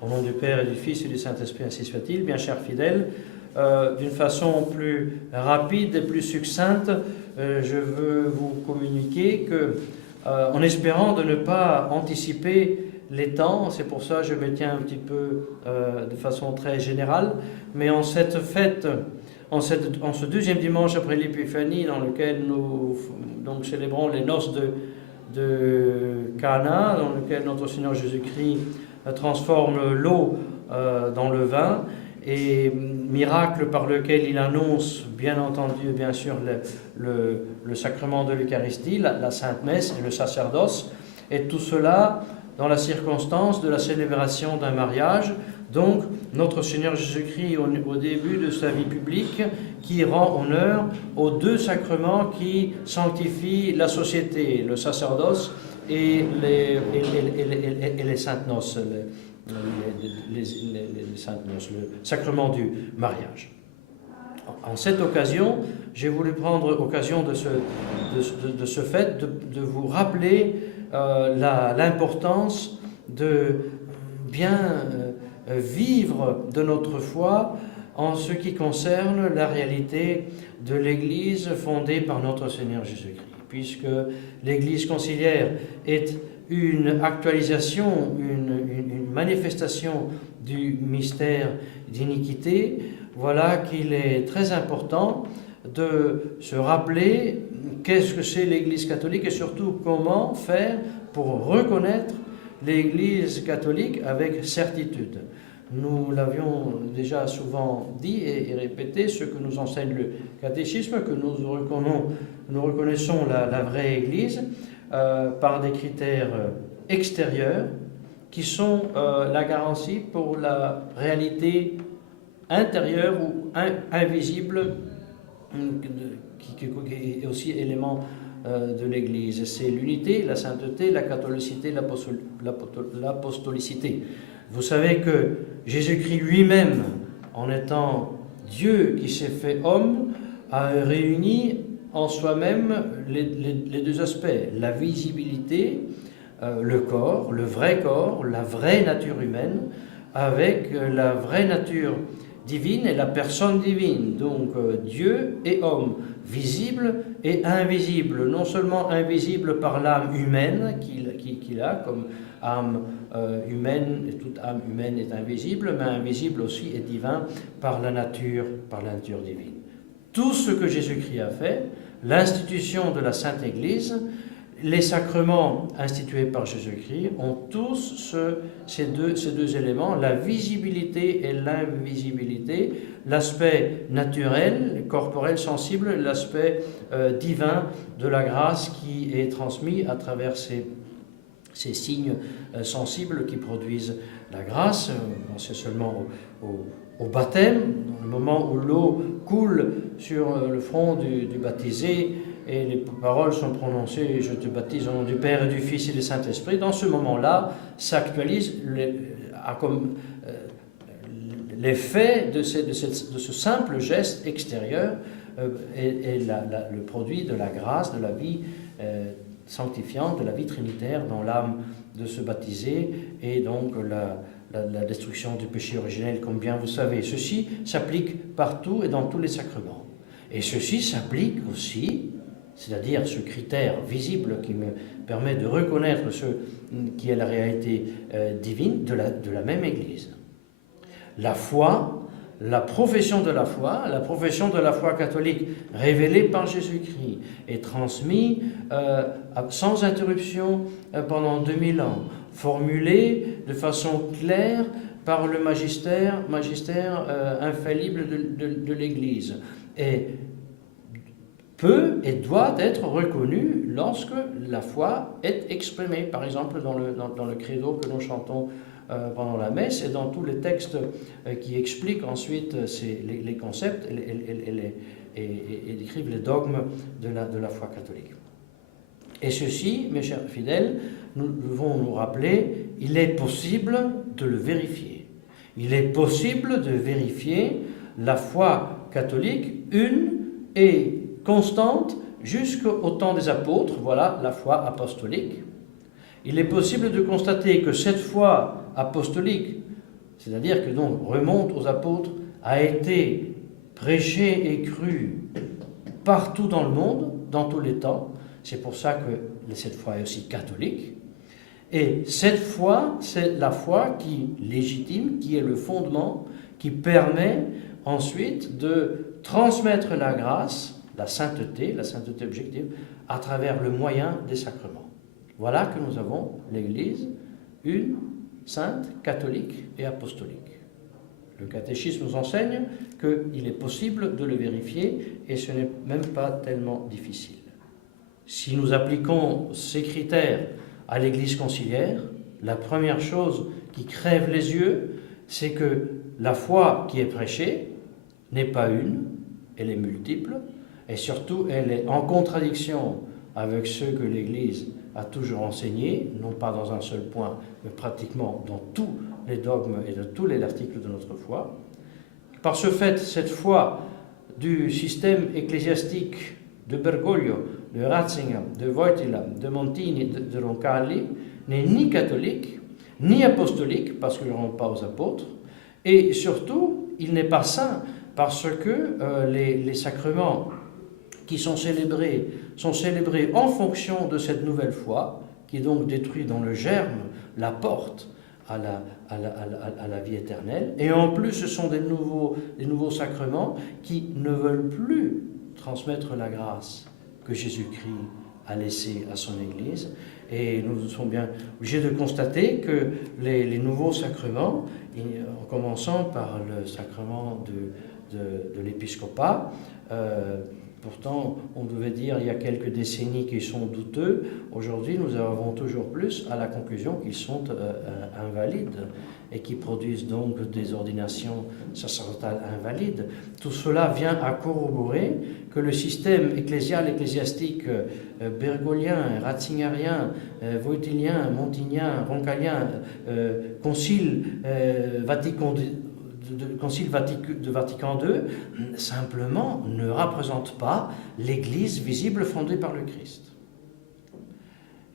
Au nom du Père et du Fils et du Saint-Esprit, ainsi soit-il. Bien chers fidèles, d'une façon plus rapide et plus succincte, je veux vous communiquer que, en espérant de ne pas anticiper les temps, c'est pour ça que je me tiens un petit peu de façon très générale, mais en cette fête, en ce deuxième dimanche après l'Épiphanie, dans lequel nous donc célébrons les noces de Cana, dans lequel notre Seigneur Jésus-Christ transforme l'eau dans le vin, et miracle par lequel il annonce, bien entendu, bien sûr, le sacrement de l'Eucharistie, la Sainte Messe et le sacerdoce, et tout cela dans la circonstance de la célébration d'un mariage. Donc, notre Seigneur Jésus-Christ, au début de sa vie publique, qui rend honneur aux deux sacrements qui sanctifient la société, le sacerdoce et les saintes noces, les saintes noces, le sacrement du mariage. En cette occasion, j'ai voulu prendre occasion de ce fait de vous rappeler l'importance de bien vivre de notre foi en ce qui concerne la réalité de l'Église fondée par notre Seigneur Jésus-Christ. Puisque l'Église conciliaire est une actualisation, une manifestation du mystère d'iniquité, voilà qu'il est très important de se rappeler qu'est-ce que c'est l'Église catholique et surtout comment faire pour reconnaître l'Église catholique avec certitude. Nous l'avions déjà souvent dit et répété, ce que nous enseigne le catéchisme, que nous reconnaissons la vraie Église par des critères extérieurs qui sont la garantie pour la réalité intérieure ou invisible qui est aussi élément de l'Église. C'est l'unité, la sainteté, la catholicité, l'apostolicité. Vous savez que Jésus-Christ lui-même, en étant Dieu qui s'est fait homme, a réuni en soi-même les deux aspects, la visibilité, le corps, le vrai corps, la vraie nature humaine, avec la vraie nature divine et la personne divine, donc Dieu et homme, visible et invisible, non seulement invisible par l'âme humaine qu'il a comme âme humaine, et toute âme humaine est invisible, mais invisible aussi et divin par la nature divine. Tout ce que Jésus-Christ a fait, l'institution de la Sainte Église, les sacrements institués par Jésus-Christ ont tous ces deux éléments, la visibilité et l'invisibilité, l'aspect naturel, corporel, sensible, l'aspect divin de la grâce qui est transmis à travers ces signes sensibles qui produisent la grâce. C'est seulement au baptême, dans le moment où l'eau coule sur le front du baptisé, et les paroles sont prononcées « Je te baptise au nom du Père et du Fils et du Saint-Esprit », dans ce moment-là, s'actualise l'effet de ce simple geste extérieur et le produit de la grâce, de la vie sanctifiante, de la vie trinitaire dans l'âme de ce baptisé, et donc la destruction du péché originel, comme bien vous savez. Ceci s'applique partout et dans tous les sacrements. Et ceci s'applique aussi, c'est-à-dire ce critère visible qui me permet de reconnaître ce qui est la réalité divine de la même Église. La foi, la profession de la foi catholique révélée par Jésus-Christ et transmise sans interruption pendant 2000 ans, formulée de façon claire par le magistère infaillible de l'Église, et peut et doit être reconnue lorsque la foi est exprimée, par exemple dans le credo que nous chantons pendant la messe et dans tous les textes qui expliquent ensuite les concepts et décrivent les dogmes de la foi catholique. Et ceci, mes chers fidèles, nous devons nous rappeler, il est possible de le vérifier. Il est possible de vérifier la foi catholique une et constante jusqu'au temps des apôtres, voilà la foi apostolique. Il est possible de constater que cette foi apostolique c'est-à-dire que donc remonte aux apôtres, a été prêché et cru partout dans le monde, dans tous les temps. C'est pour ça que cette foi est aussi catholique. Et cette foi, c'est la foi qui légitime, qui est le fondement, qui permet ensuite de transmettre la grâce, la sainteté objective, à travers le moyen des sacrements. Voilà que nous avons l'Église, une, sainte, catholique et apostolique. Le catéchisme nous enseigne qu'il est possible de le vérifier et ce n'est même pas tellement difficile. Si nous appliquons ces critères à l'Église conciliaire, la première chose qui crève les yeux, c'est que la foi qui est prêchée n'est pas une, elle est multiple, et surtout elle est en contradiction avec ce que l'Église a toujours enseigné, non pas dans un seul point, mais pratiquement dans tous les dogmes et dans tous les articles de notre foi. Par ce fait, cette foi du système ecclésiastique de Bergoglio, de Ratzinger, de Wojtyla, de Montini, de Roncalli, n'est ni catholique, ni apostolique, parce qu'il ne rend pas aux apôtres, et surtout, il n'est pas saint, parce que les sacrements qui sont célébrés en fonction de cette nouvelle foi, qui donc détruit dans le germe la porte à la vie éternelle. Et en plus, ce sont des nouveaux sacrements qui ne veulent plus transmettre la grâce que Jésus-Christ a laissée à son Église. Et nous sommes bien obligés de constater que les nouveaux sacrements, en commençant par le sacrement de l'épiscopat, pourtant, on devait dire il y a quelques décennies qu'ils sont douteux. Aujourd'hui, nous avons toujours plus à la conclusion qu'ils sont invalides et qui produisent donc des ordinations sacerdotales invalides. Tout cela vient à corroborer que le système ecclésiastique bergolien, ratzingerien, wojtylien, montinien, roncallien, concile de Vatican II, simplement ne représente pas l'Église visible fondée par le Christ.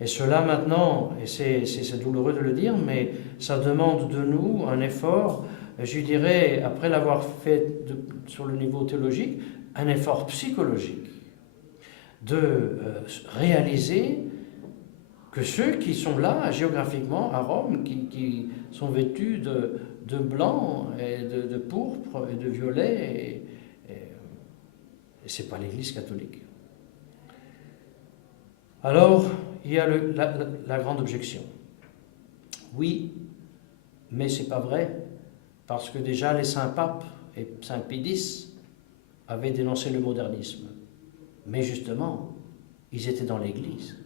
Et cela maintenant, et c'est douloureux de le dire, mais ça demande de nous un effort, je dirais, après l'avoir fait sur le niveau théologique, un effort psychologique, de réaliser que ceux qui sont là, géographiquement, à Rome, qui sont vêtus de blanc, et de pourpre, et de violet, et ce n'est pas l'Église catholique. Alors, il y a la grande objection. Oui, mais ce n'est pas vrai, parce que déjà les saints papes et saint Pie X avaient dénoncé le modernisme. Mais justement, ils étaient dans l'Église.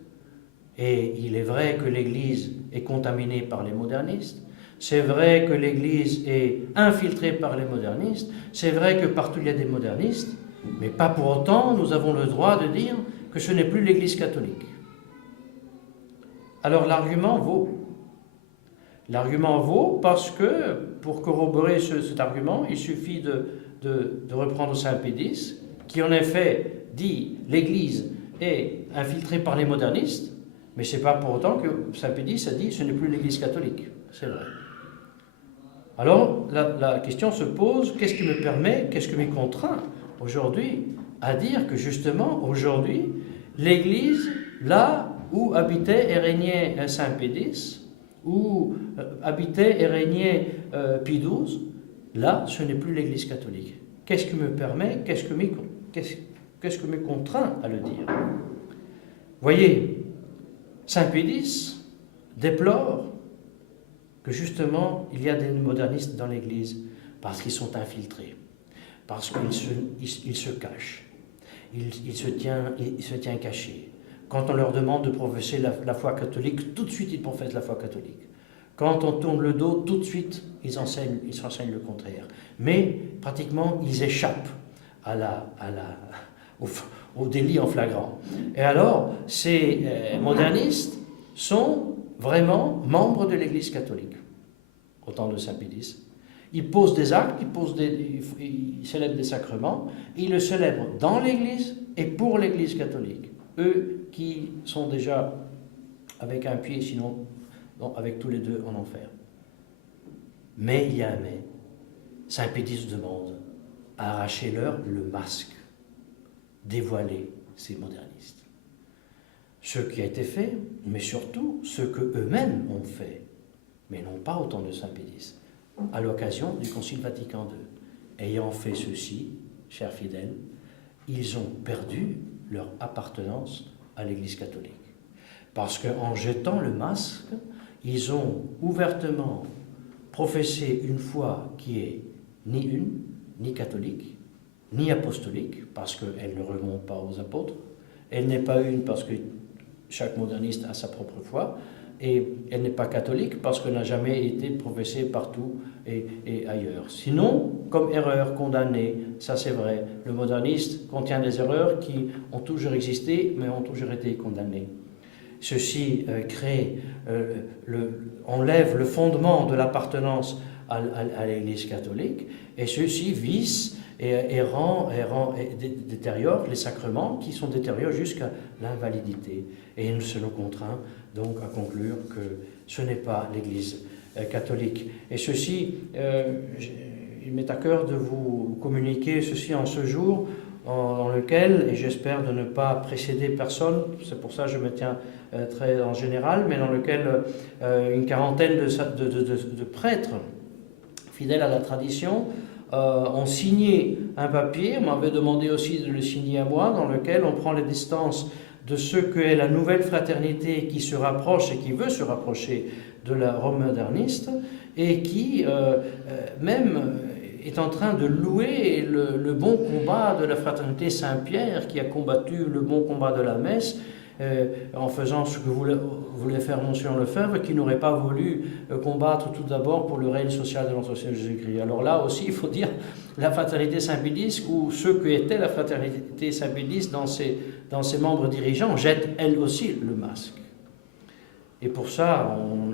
Et il est vrai que l'Église est contaminée par les modernistes, c'est vrai que l'Église est infiltrée par les modernistes, c'est vrai que partout il y a des modernistes, mais pas pour autant nous avons le droit de dire que ce n'est plus l'Église catholique. Alors l'argument vaut. L'argument vaut parce que, pour corroborer cet argument, il suffit de reprendre saint Pie X, qui en effet dit l'Église est infiltrée par les modernistes, mais ce n'est pas pour autant que saint Pie X a dit ce n'est plus l'Église catholique. C'est vrai. Alors la question se pose, qu'est-ce qui me permet, qu'est-ce qui me contraint aujourd'hui à dire que justement aujourd'hui l'Église, là où habitait et régnait saint Pie X, où habitait et régnait Pie XII, là ce n'est plus l'Église catholique. Qu'est-ce qui me permet, qu'est-ce qui me contraint à le dire? Voyez, saint Pie X déplore que justement il y a des modernistes dans l'Église parce qu'ils sont infiltrés, parce qu'ils se cachent, ils se tiennent cachés. Quand on leur demande de professer la foi catholique, tout de suite ils professent la foi catholique. Quand on tourne le dos, tout de suite ils s'enseignent le contraire. Mais pratiquement ils échappent au délit en flagrant. Et alors ces modernistes sont vraiment membres de l'Église catholique, au temps de saint Pie X. Ils posent des actes, ils célèbrent des sacrements, et ils le célèbrent dans l'Église et pour l'Église catholique. Eux qui sont déjà avec un pied, sinon avec tous les deux en enfer. Mais il y a un mais. Saint-Pédis demande à arracher-leur le masque, dévoiler ces modernistes. Ce qui a été fait, mais surtout ce qu'eux-mêmes ont fait, mais non pas au temps de Saint-Pédis, à l'occasion du Concile Vatican II. Ayant fait ceci, chers fidèles, ils ont perdu leur appartenance à l'Église catholique. Parce qu'en jetant le masque, ils ont ouvertement professé une foi qui est ni une, ni catholique, ni apostolique, parce qu'elle ne remonte pas aux apôtres. Elle n'est pas une parce que chaque moderniste a sa propre foi, et elle n'est pas catholique parce qu'elle n'a jamais été professée partout et ailleurs. Sinon, comme erreur condamnée, ça c'est vrai, le moderniste contient des erreurs qui ont toujours existé, mais ont toujours été condamnées. Ceci enlève le fondement de l'appartenance à l'Église catholique, et ceci visse et détériore les sacrements qui sont détériorés jusqu'à l'invalidité. Et cela nous contraint donc à conclure que ce n'est pas l'Église catholique. Et ceci, il m'est à cœur de vous communiquer ceci en ce jour dans lequel, et j'espère de ne pas précéder personne, c'est pour ça que je me tiens très en général, mais dans lequel une quarantaine de prêtres fidèles à la tradition ont signé un papier, on m'avait demandé aussi de le signer à moi, dans lequel on prend les distances de ce qu'est la nouvelle fraternité qui se rapproche et qui veut se rapprocher de la Rome moderniste, et qui même est en train de louer le bon combat de la fraternité Saint-Pierre, qui a combattu le bon combat de la messe, en faisant ce que voulait faire Monseigneur Lefebvre, qui n'aurait pas voulu combattre tout d'abord pour le règne social de notre Seigneur Jésus-Christ. Alors là aussi, il faut dire, la fraternité Saint-Pédis, ou ce que était la fraternité Saint-Pédis dans ses membres dirigeants, jette elle aussi le masque. Et pour ça, on